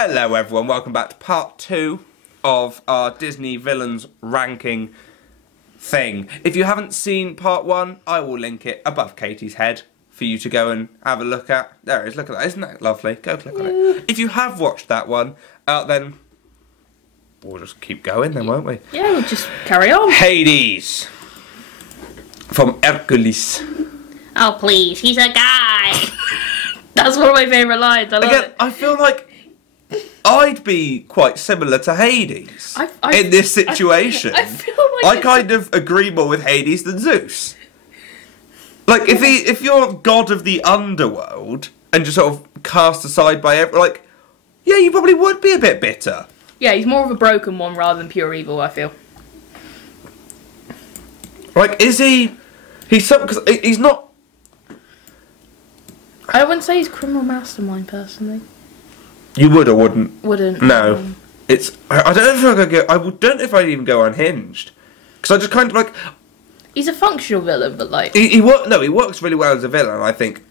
Hello everyone, welcome back to part 2 of our Disney villains ranking thing. If you haven't seen part 1, I will link it above Katie's head for you to go and have a look at. There it is, look at that, isn't that lovely? Go click on it. If you have watched that one, then we'll just keep going then, won't we? Yeah, we'll just carry on. Hades from Hercules. Oh please, he's a guy. That's one of my favourite lines, I love it. I feel like I'd be quite similar to Hades in this situation. I feel like I kind of agree more with Hades than Zeus. Like, if you're god of the underworld and just sort of cast aside by like, yeah, you probably would be a bit bitter. Yeah, he's more of a broken one rather than pure evil, I feel. Like, is he? Because he's not. I wouldn't say he's criminal mastermind personally. You would or wouldn't? Wouldn't. No. It's. I don't know if I could go. I don't know if I'd even go unhinged. Because I just kind of like. He's a functional villain, but like. He works really well as a villain. I think,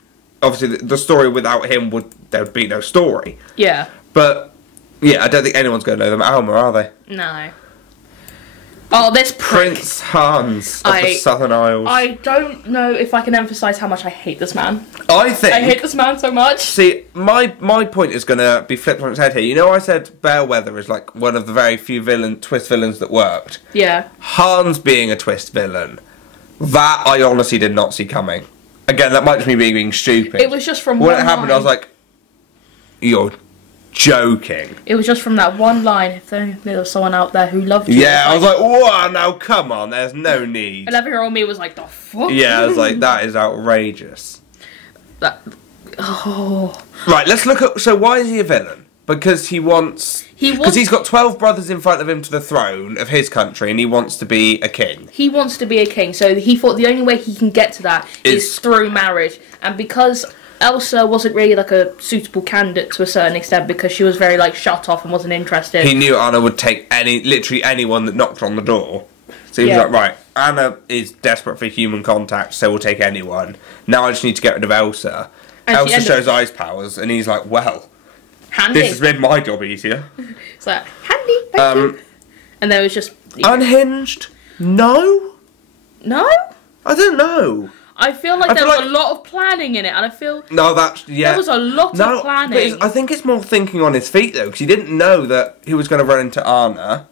obviously, the story without him there would be no story. Yeah. But yeah, I don't think anyone's going to know them. Alma, are they? No. Oh, this Prince Hans of the Southern Isles. I don't know if I can emphasise how much I hate this man. I hate this man so much. See, my point is going to be flipped on its head here. You know, I said Bellwether is like one of the very few twist villains that worked. Yeah. Hans being a twist villain, that I honestly did not see coming. Again, that might just be me being stupid. It was just from when it happened, I was like, "You're joking." It was just from that one line. If there was someone out there who loved you. Yeah, I was like, "Whoa, now come on, there's no need." 11-year-old me was like, "The fuck?" Yeah, I was like, "That is outrageous." Oh. Right, let's look at. So why is he a villain? Because because he's got 12 brothers in front of him to the throne of his country, and he wants to be a king. He wants to be a king, so he thought the only way he can get to that is through marriage, and because Elsa wasn't really like a suitable candidate to a certain extent because she was very like shut off and wasn't interested. He knew Anna would take literally anyone that knocked on the door. So he was like, right, Anna is desperate for human contact, so we'll take anyone. Now I just need to get rid of Elsa. And Elsa shows ice powers, and he's like, well, handy. This has made my job easier. It's like, handy, thank you. And there was just... Unhinged? No? No? I don't know. I feel like there was a lot of planning in it, and I feel... No, there was a lot of planning. But I think it's more thinking on his feet, though, because he didn't know that he was going to run into Anna.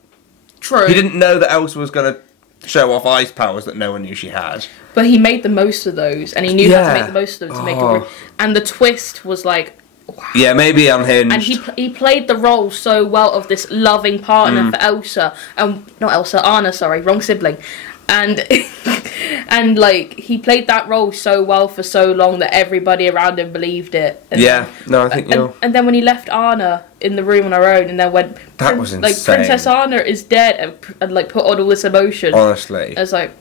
True. He didn't know that Elsa was going to show off ice powers that no one knew she had. But he made the most of those, and he knew how to make the most of them to make it... And the twist was like... Wow. Yeah, maybe unhinged. And he played the role so well of this loving partner for Elsa. Not Elsa, Anna, sorry, wrong sibling. And and like he played that role so well for so long that everybody around him believed it. And I think and then when he left Anna in the room on her own, and then when that was insane. Like Princess Anna is dead, and like put on all this emotion. Honestly, I was like,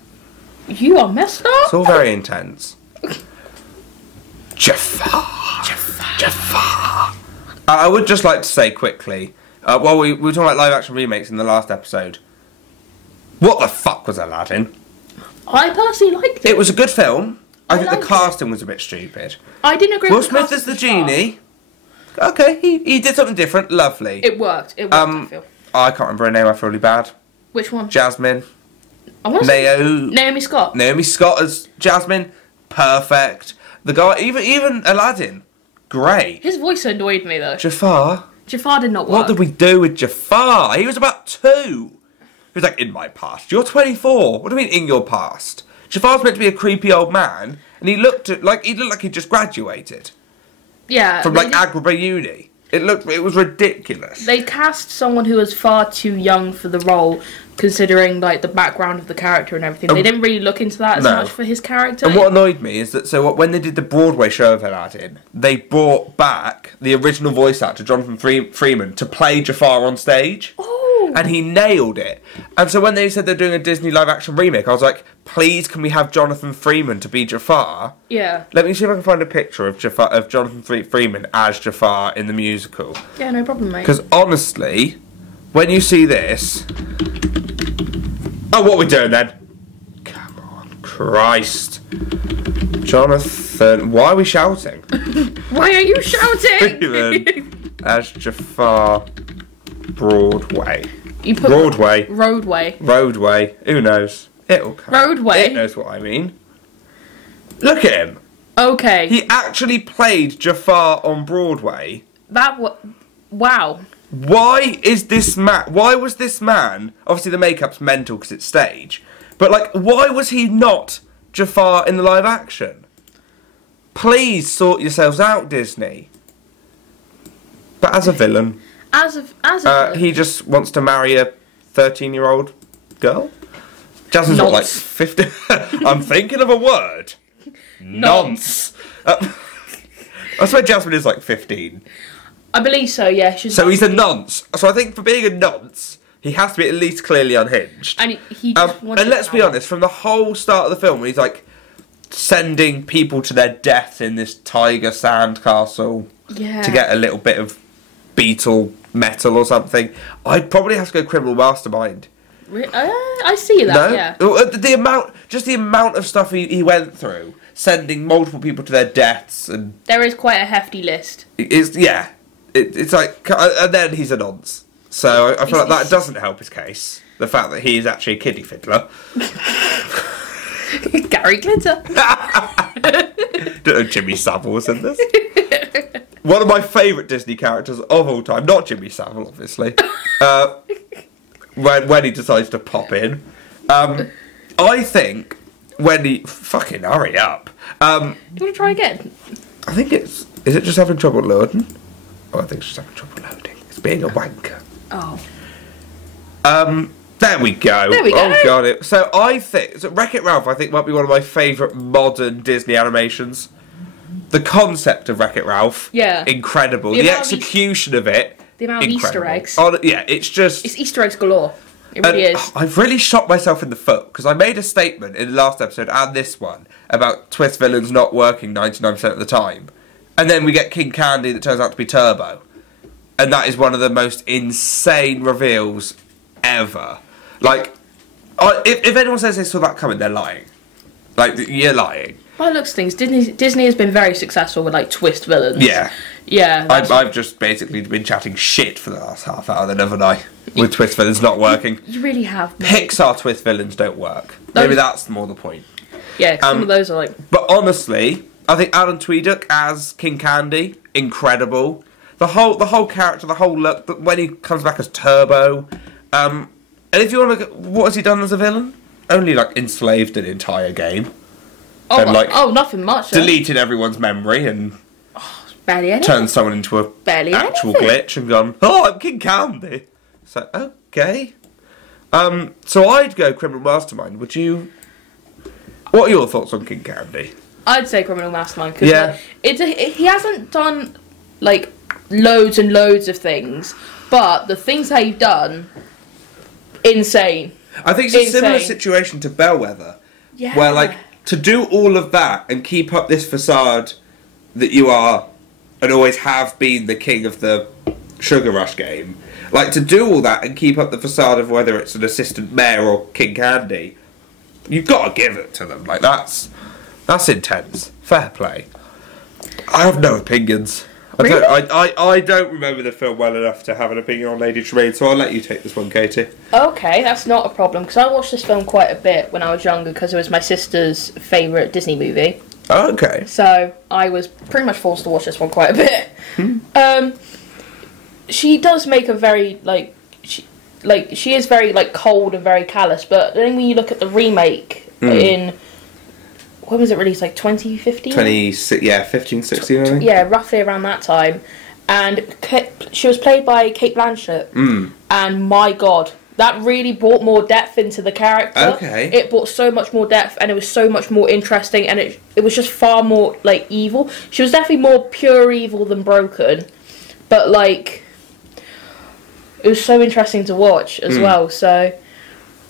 you are messed up. It's all very intense. Jafar. I would just like to say quickly, while we were talking about live action remakes in the last episode, what the fuck was Aladdin? I personally liked it. It was a good film. I think the casting was a bit stupid. I didn't agree with the Will Smith as the genie. Okay, he did something different. Lovely. It worked. I feel. I can't remember her name. I feel really bad. Which one? Jasmine. Naomi Scott. Naomi Scott as Jasmine. Perfect. The guy, even Aladdin. Great. His voice annoyed me though. Jafar did not work. What did we do with Jafar? He was about 2. He was like, in my past. You're 24. What do you mean, in your past? Jafar's meant to be a creepy old man, and he looked like he just graduated. Yeah. From like Agrabah Uni. It was ridiculous. They cast someone who was far too young for the role, considering like the background of the character and everything. They didn't really look into that as much for his character. And what annoyed me is that when they did the Broadway show of Aladdin, they brought back the original voice actor Jonathan Freeman to play Jafar on stage. Oh. And he nailed it. And so when they said they're doing a Disney live action remake, I was like, please can we have Jonathan Freeman to be Jafar? Yeah. Let me see if I can find a picture of Jonathan Freeman as Jafar in the musical. Yeah, no problem, mate. Because honestly, when you see this... Oh, what are we doing then? Come on, Christ. Jonathan, why are we shouting? Why are you shouting? as Jafar Broadway. You put Broadway. Roadway. Roadway. Who knows? It'll come. Roadway. It knows what I mean. Look at him. Okay. He actually played Jafar on Broadway. Wow. Why is this man... Why was this man... Obviously the makeup's mental because it's stage. But, like, why was he not Jafar in the live action? Please sort yourselves out, Disney. But as a villain... As a villain. He just wants to marry a 13-year-old girl? Jasmine's not, like, 50... I'm thinking of a word. Nonce. I swear Jasmine is, like, 15. I believe so, yeah. So he's a nonce. So I think for being a nonce, he has to be at least clearly unhinged. And he just and let's be honest, from the whole start of the film, when he's like sending people to their death in this tiger sand castle to get a little bit of beetle metal or something, I'd probably have to go criminal mastermind. I see that, yeah. The amount of stuff he went through, sending multiple people to their deaths, and there is quite a hefty list. It's like, and then he's a nonce. So I feel like that doesn't help his case. The fact that he's actually a kiddie fiddler. Gary Glitter. Don't know Jimmy Savile was in this. One of my favourite Disney characters of all time, not Jimmy Savile, obviously. When he decides to pop in. I think when he... Fucking hurry up. Do you want to try again? I think it's... Is it just having trouble loading? Oh, I think it's just having trouble loading. It's being a wanker. Oh. There we go. There we go. Oh, got it. So I think... So Wreck-It Ralph, I think, might be one of my favourite modern Disney animations. The concept of Wreck-It Ralph. Yeah. Incredible. The execution of it. The amount of Easter eggs. Oh, yeah, it's just... It's Easter eggs galore. It really is. I've really shot myself in the foot, because I made a statement in the last episode and this one about twist villains not working 99% of the time. And then we get King Candy that turns out to be Turbo. And that is one of the most insane reveals ever. Like, if anyone says they saw that coming, they're lying. Like, you're lying. By the looks of things, Disney has been very successful with, like, twist villains. Yeah. Yeah. I've just basically been chatting shit for the last half hour, then haven't I? With twist villains not working. You really have, mate. Pixar twist villains don't work. Maybe that's more the point. Yeah, 'cause some of those are like... But honestly, I think Alan Tudyk as King Candy, incredible. The whole character, the whole look, when he comes back as Turbo. And if you want to... What has he done as a villain? Only, like, enslaved an entire game. Oh, and, like, nothing much. Deleted everyone's memory and... Barely anything. Turned someone into a actual glitch and gone, oh, I'm King Candy. So, okay. So I'd go Criminal Mastermind. Would you... What are your thoughts on King Candy? I'd say Criminal Mastermind, because he hasn't done, like, loads and loads of things, but the things that he's done, insane. I think it's a similar situation to Bellwether. Yeah. Where, like, to do all of that and keep up this facade that you are and always have been the king of the Sugar Rush game, like, to do all that and keep up the facade of whether it's an assistant mayor or King Candy, you've got to give it to them. Like, that's intense. Fair play. I have no opinions. Really? I don't remember the film well enough to have an opinion on Lady Tremaine, so I'll let you take this one, Katie. Okay, that's not a problem, because I watched this film quite a bit when I was younger, because it was my sister's favourite Disney movie. Oh, okay. So I was pretty much forced to watch this one quite a bit. She does make a very, she is very, like, cold and very callous, but then when you look at the remake in... When was it released? Like 2015? 15, 16, I think. Yeah, roughly around that time. And she was played by Cate Blanchett. And my God, that really brought more depth into the character. Okay. It brought so much more depth, and it was so much more interesting, and it was just far more, like, evil. She was definitely more pure evil than broken. But, like, it was so interesting to watch as well. So,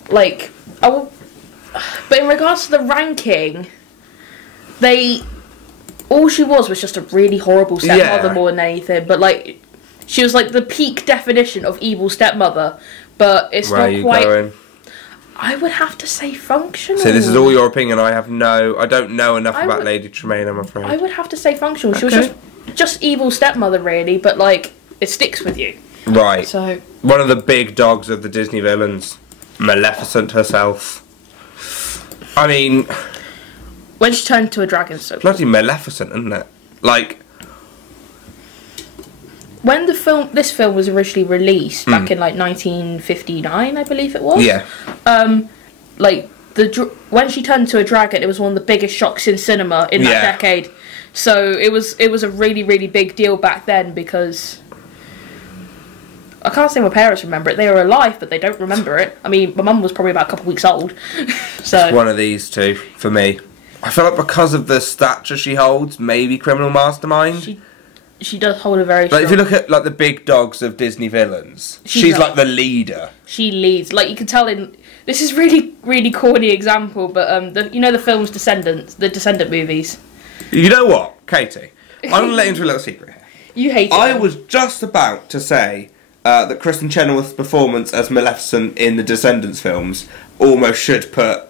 like, but in regards to the ranking... all she was just a really horrible stepmother more than anything, but, like, she was, like, the peak definition of evil stepmother, but it's not quite... Going? I would have to say functional. So this is all your opinion. I don't know enough about Lady Tremaine, I'm afraid. I would have to say functional. She was just evil stepmother, really, but, like, it sticks with you. Right. So one of the big dogs of the Disney villains, Maleficent herself. I mean, when she turned into a dragon, so bloody Maleficent, isn't it? Like, when this film was originally released back in like 1959, I believe it was. Yeah. Like when she turned into a dragon, it was one of the biggest shocks in cinema in that decade. So it was a really, really big deal back then, because I can't say my parents remember it. They were alive, but they don't remember it. I mean, my mum was probably about a couple weeks old. So it's one of these two for me. I feel like because of the stature she holds, maybe Criminal Mastermind. She does hold a very strong... Like, if you look at like the big dogs of Disney villains, she's like the leader. She leads. Like, you can tell in... This is really, really corny example, but you know the film's Descendants, the Descendant movies? You know what, Katie? I'm going to let you into a little secret here. You hate it. I was just about to say that Kristen Chenoweth's performance as Maleficent in the Descendants films almost should put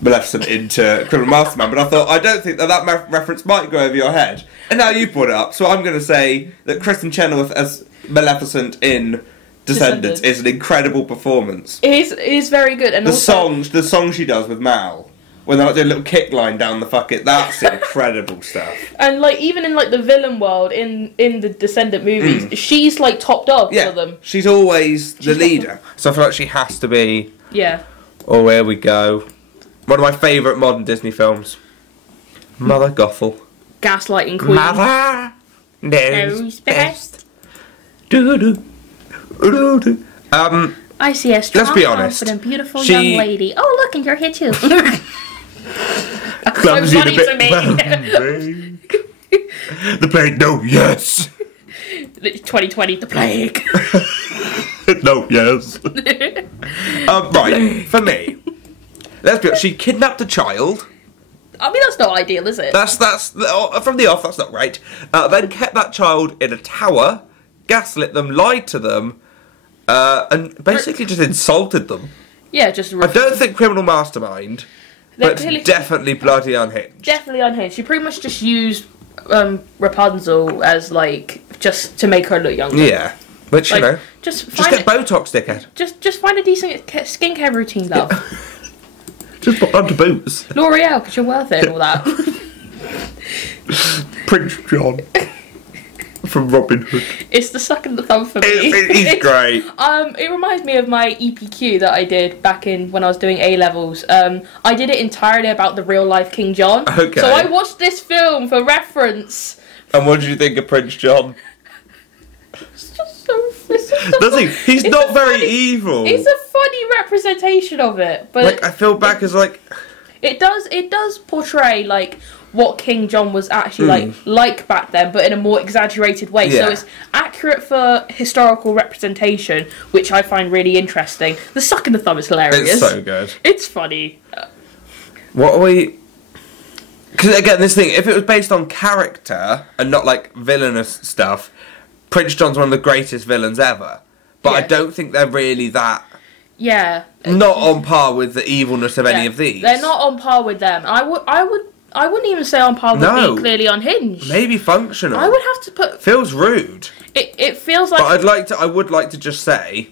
Maleficent into Criminal Mastermind, but I thought, I don't think that reference might go over your head. And now you've brought it up, so I'm going to say that Kristen Chenoweth as Maleficent in Descendants is an incredible performance. It is very good. And the song she does with Mal, when they're like doing a little kick line down the fucking... That's incredible stuff. And like even in like the villain world in the Descendant movies, she's like top dog for them. She's always the leader. So I feel like she has to be... Yeah. Oh, here we go. One of my favourite modern Disney films. Mother Gothel. Gaslighting Queen. Mother knows best. Do-do. Do-do. I see a strong, let's be honest, confident, beautiful young lady. Oh, look, and you're here too. That's so Clumsy funny to me. The plague, no, yes. 2020, the plague. No, yes. Right, for me, let's be honest, she kidnapped a child. I mean, that's not ideal, is it? That's from the off, that's not right. Then kept that child in a tower, gaslit them, lied to them, and basically just insulted them. Yeah, just... I don't think Criminal Mastermind, but definitely bloody unhinged. Definitely unhinged. She pretty much just used Rapunzel as, like, just to make her look younger. Yeah, which, like, you know, just get Botox, dickhead. Just find a decent skincare routine, love. Yeah. Just put under boots. L'Oreal, because you're worth it and all that. Prince John. From Robin Hood. It's the suck and the thumb for me. He's great. It reminds me of my EPQ that I did back in when I was doing A-levels. I did it entirely about the real life King John. Okay. So I watched this film for reference. And what did you think of Prince John? Does he? He's not very evil. It's a funny representation of it, but like I feel back as like it does portray like what King John was actually like back then, but in a more exaggerated way. Yeah. So it's accurate for historical representation, which I find really interesting. The suck and the thumb is hilarious. It's so good. It's funny. What are we? Because again, this thing, if it was based on character and not like villainous stuff, Prince John's one of the greatest villains ever. But I don't think they're really that... Yeah. Not on par with the evilness of any of these. They're not on par with them. I wouldn't even say on par with being clearly unhinged. Maybe functional. I would have to put... Feels rude. It feels like... But I would like to just say,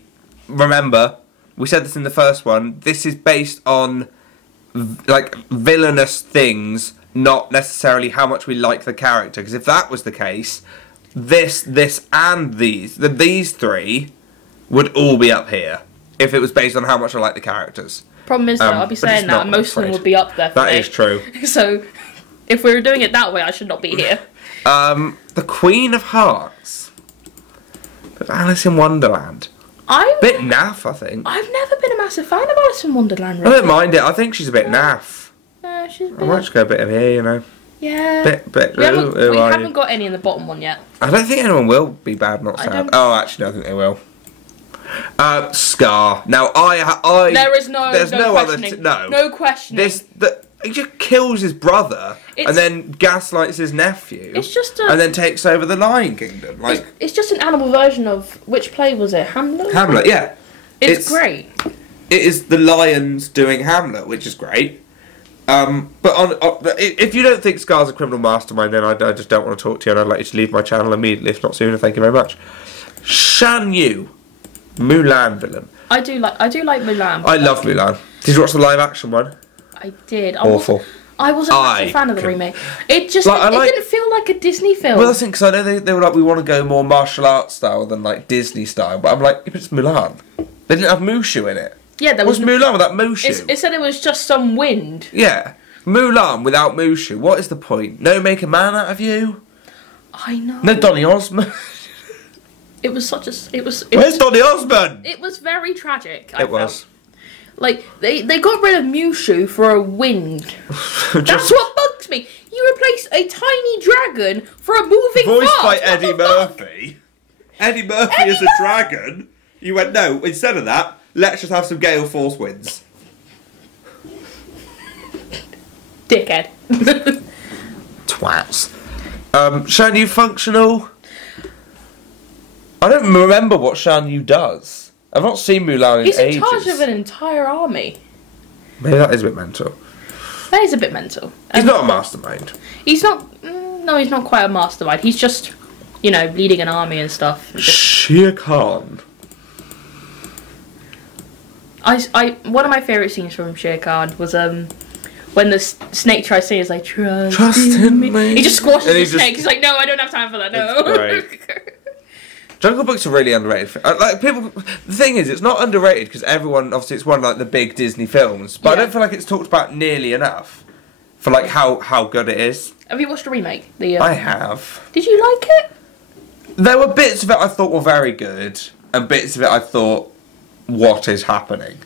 remember, we said this in the first one, this is based on like villainous things, not necessarily how much we like the character. Because if that was the case, this and these three would all be up here if it was based on how much I like the characters. Problem is, though, I'll be saying that, and most of them would be up there. That is true. So, if we were doing it that way, I should not be here. The Queen of Hearts. But Alice in Wonderland. Bit naff, I think. I've never been a massive fan of Alice in Wonderland, really. I don't mind it. I think she's a bit naff. She's a bit... I might just go a bit of here, you know. Yeah. We haven't got any in the bottom one yet. I don't think anyone will be bad, not sad. Oh, actually, no, I think they will. Scar. Now, there's no questioning. No questioning. He just kills his brother and then gaslights his nephew. It's just and then takes over the Lion Kingdom. Like it's just an animal version of which play was it? Hamlet. Hamlet, yeah. It's great. It is the lions doing Hamlet, which is great. If you don't think Scar's a criminal mastermind, then I just don't want to talk to you, and I'd like you to leave my channel immediately, if not sooner. Thank you very much. Shan Yu, Mulan villain. I do like Mulan. I love Mulan. Did you watch the live action one? I did. Awful. I wasn't a fan of the remake. It just it didn't feel like a Disney film. Well, that's the thing, because I know they were like, we want to go more martial arts style than like Disney style, but I'm like, if it's Mulan, they didn't have Mushu in it. Yeah, there was Mulan without Mushu. It said it was just some wind. Yeah, Mulan without Mushu. What is the point? No, make a man out of you. I know. No, Donny Osmond. It was such a. Where's Donny Osmond? It was very tragic. It was. Like they got rid of Mushu for a wind. That's what bugs me. You replaced a tiny dragon for a moving voiced fart. by Eddie Murphy. Eddie Murphy is a dragon. You went, no, instead of that, let's just have some gale force winds. Dickhead. Twats. Shan Yu functional? I don't remember what Shan Yu does. I've not seen Mulan in ages. He's in charge of an entire army. Maybe that is a bit mental. That is a bit mental. He's not a mastermind. He's not... No, he's not quite a mastermind. He's just, you know, leading an army and stuff. Shere Khan. One of my favourite scenes from Shere Khan was when the snake tries to say, he's like, trust in me. He just squashes the snake. He's like, no, I don't have time for that, no. Great. Jungle Book's a really underrated. Like people, the thing is, it's not underrated because everyone obviously it's one of like the big Disney films, but I don't feel like it's talked about nearly enough for like how good it is. Have you watched the remake? I have. Did you like it? There were bits of it I thought were very good, and bits of it I thought, what is happening?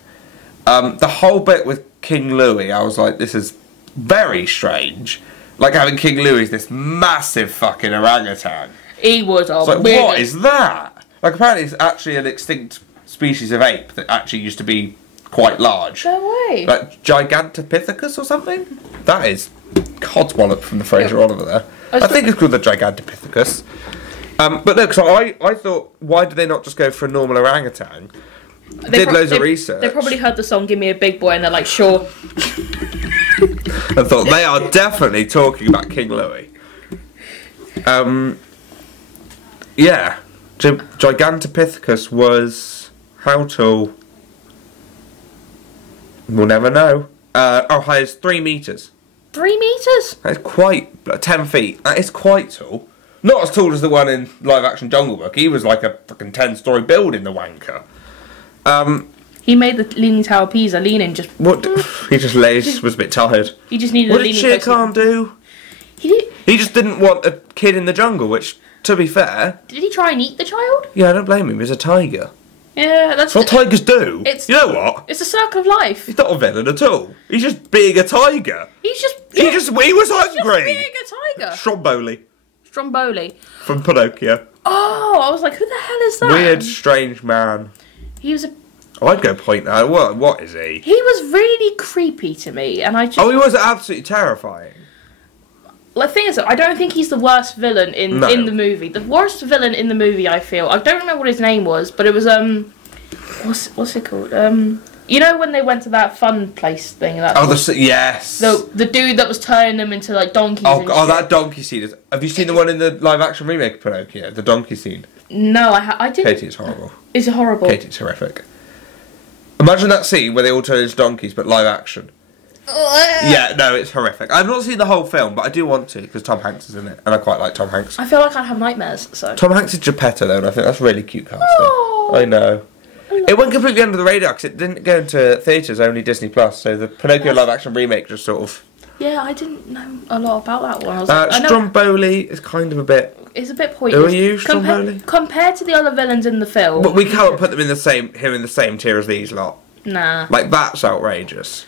The whole bit with King Louis, I was like, this is very strange. Like having King Louis, this massive fucking orangutan. He was a like, what is that? Like, apparently it's actually an extinct species of ape that actually used to be quite large. No way. Like Gigantopithecus or something? That is codswallop from the Fraser Oliver there. I think it's called the Gigantopithecus. But no, because I thought, why did they not just go for a normal orangutan? Did loads of research. They probably heard the song Give Me a Big Boy and they're like, sure. I thought, they are definitely talking about King Louis. Yeah, Gigantopithecus was how tall? We'll never know. High as 3 meters. 3 meters? That is quite 10 feet. That is quite tall. Not as tall as the one in live action Jungle Book. He was like a fucking 10-story building, the wanker. He made the Leaning Tower of Pisa leaning just. What? He just was a bit tired. He just needed. What a did leaning Shere Khan do? He just didn't want a kid in the jungle, which. To be fair... Did he try and eat the child? Yeah, I don't blame him. He's a tiger. Yeah, that's... what tigers do. You know what? It's a circle of life. He's not a villain at all. He's just being a tiger. He's just... Yeah, he was hungry. He's just being a tiger. Stromboli. Stromboli. From Pinocchio. Oh, I was like, who the hell is that? Weird, strange man. He was a... I'd go point that. What is he? He was really creepy to me, and I just... Oh, he was absolutely terrifying. The thing is, I don't think he's the worst villain in the movie. The worst villain in the movie, I feel, I don't remember what his name was, but it was what's it called? You know when they went to that fun place thing? Yes. The dude that was turning them into like donkeys. Oh, that donkey scene. Have you seen the one in the live action remake of Pinocchio? The donkey scene. No, I didn't. Katie, it's horrible. Is it horrible? Katie, it's horrific. Imagine that scene where they all turn into donkeys, but live action. Yeah, no, it's horrific. I've not seen the whole film, but I do want to because Tom Hanks is in it, and I quite like Tom Hanks. I feel like I'd have nightmares. So Tom Hanks is Geppetto though, and I think that's really cute casting. Oh, I know. It went completely under the radar because it didn't go into theatres, only Disney Plus. So the Pinocchio live action remake just sort of. Yeah, I didn't know a lot about that one. I was like, Stromboli is kind of a bit. It's a bit pointless. Who are you, Stromboli? Compared to the other villains in the film. But we can't put them in the same tier as these lot. Nah. Like that's outrageous.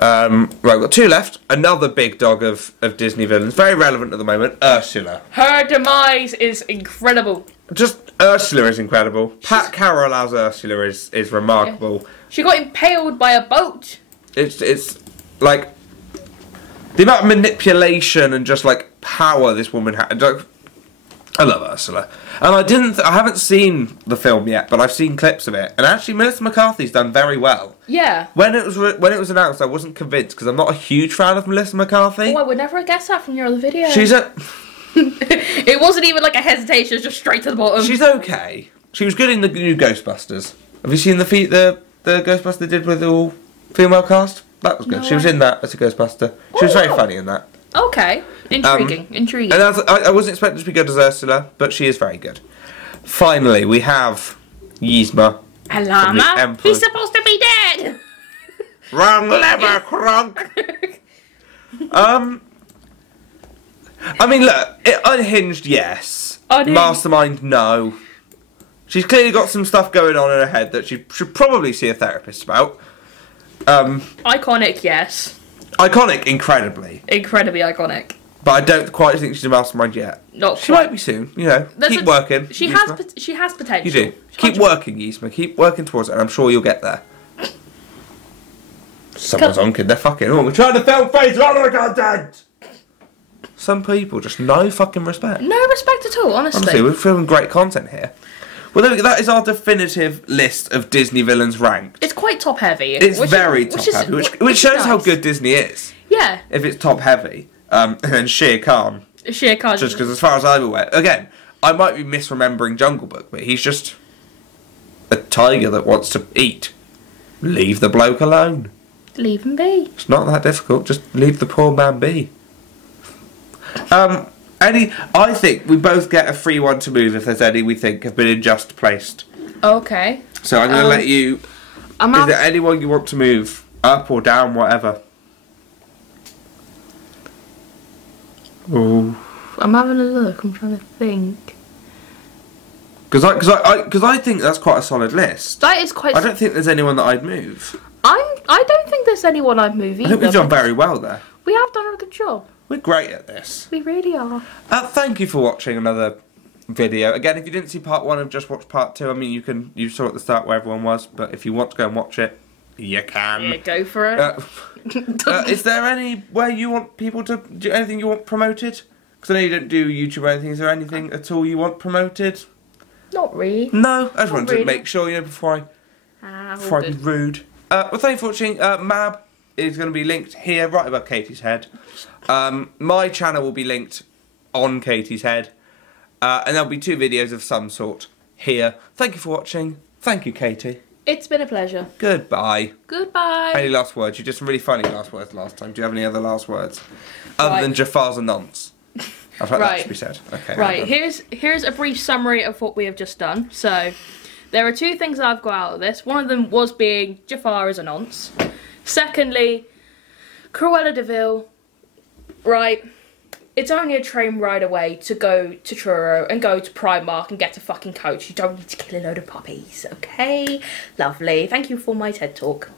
Right, we've got 2 left. Another big dog of Disney villains. Very relevant at the moment. Ursula. Her demise is incredible. Just Ursula is incredible. Pat Carroll as Ursula is remarkable. Yeah. She got impaled by a boat. It's like the amount of manipulation and just like power this woman had. I love Ursula. And I haven't seen the film yet, but I've seen clips of it. And actually, Melissa McCarthy's done very well. Yeah. When it was announced, I wasn't convinced because I'm not a huge fan of Melissa McCarthy. Oh, I would never have guessed that from your other video. She's a... It wasn't even like a hesitation, it's just straight to the bottom. She's okay. She was good in the new Ghostbusters. Have you seen the Ghostbuster they did with the all female cast? That was good. No, she was in that as a Ghostbuster. She was very funny in that. Okay. Intriguing. And I wasn't expecting to be good as Ursula, but she is very good. Finally, we have Yzma. Alma? He's supposed to be dead! Wrong lever, crunk! I mean, look, unhinged, yes. Mastermind, no. She's clearly got some stuff going on in her head that she should probably see a therapist about. Iconic, yes. Iconic, incredibly. Incredibly iconic. But I don't quite think she's a mastermind yet. She might be soon, you know. Keep working. She has potential. You do. Keep working, Yzma. Keep working towards it, and I'm sure you'll get there. Someone's honking. They're fucking. Oh, we're trying to film phase one of the content. Some people just no fucking respect. No respect at all, honestly. Honestly, we're filming great content here. Well, there we go. That is our definitive list of Disney villains ranked. It's quite top heavy. It's very top heavy, which shows nice. how good Disney is. Yeah. If it's top heavy. And Shere Khan. Shere Khan. Just because, as far as I'm aware, again, I might be misremembering Jungle Book, but he's just a tiger that wants to eat. Leave the bloke alone. Leave him be. It's not that difficult. Just leave the poor man be. I think we both get a free one to move if there's any we think have been unjust placed. Okay. So I'm going to let you... Is there anyone you want to move? Up or down, whatever? Ooh. I'm having a look. I'm trying to think. Because I think that's quite a solid list. That is quite... I don't think there's anyone that I'd move. I don't think there's anyone I'd move either. I think we've done very well there. We have done a good job. We're great at this. We really are. Thank you for watching another video. Again, if you didn't see part 1 and just watched part 2, I mean, you saw at the start where everyone was, but if you want to go and watch it, you can. Yeah, go for it. Is there anywhere you want people to do anything you want promoted? Because I know you don't do YouTube or anything. Is there anything at all you want promoted? Not really. No, I just wanted to make sure, you know, before I be rude. Well, thanks for watching. Mab is going to be linked here, right above Katie's head. My channel will be linked on Katie's head. And there'll be 2 videos of some sort here. Thank you for watching. Thank you, Katie. It's been a pleasure. Goodbye. Goodbye. Any last words? You did some really funny last words last time. Do you have any other last words? Other than Jafar's a nonce. I've heard that should be said. Okay. Right, here's a brief summary of what we have just done. So, there are 2 things I've got out of this. One of them was being Jafar is a nonce. Secondly, Cruella de Vil. Right, it's only a train ride away to go to Truro and go to Primark and get a fucking coach. You don't need to kill a load of puppies, okay? Lovely. Thank you for my TED Talk.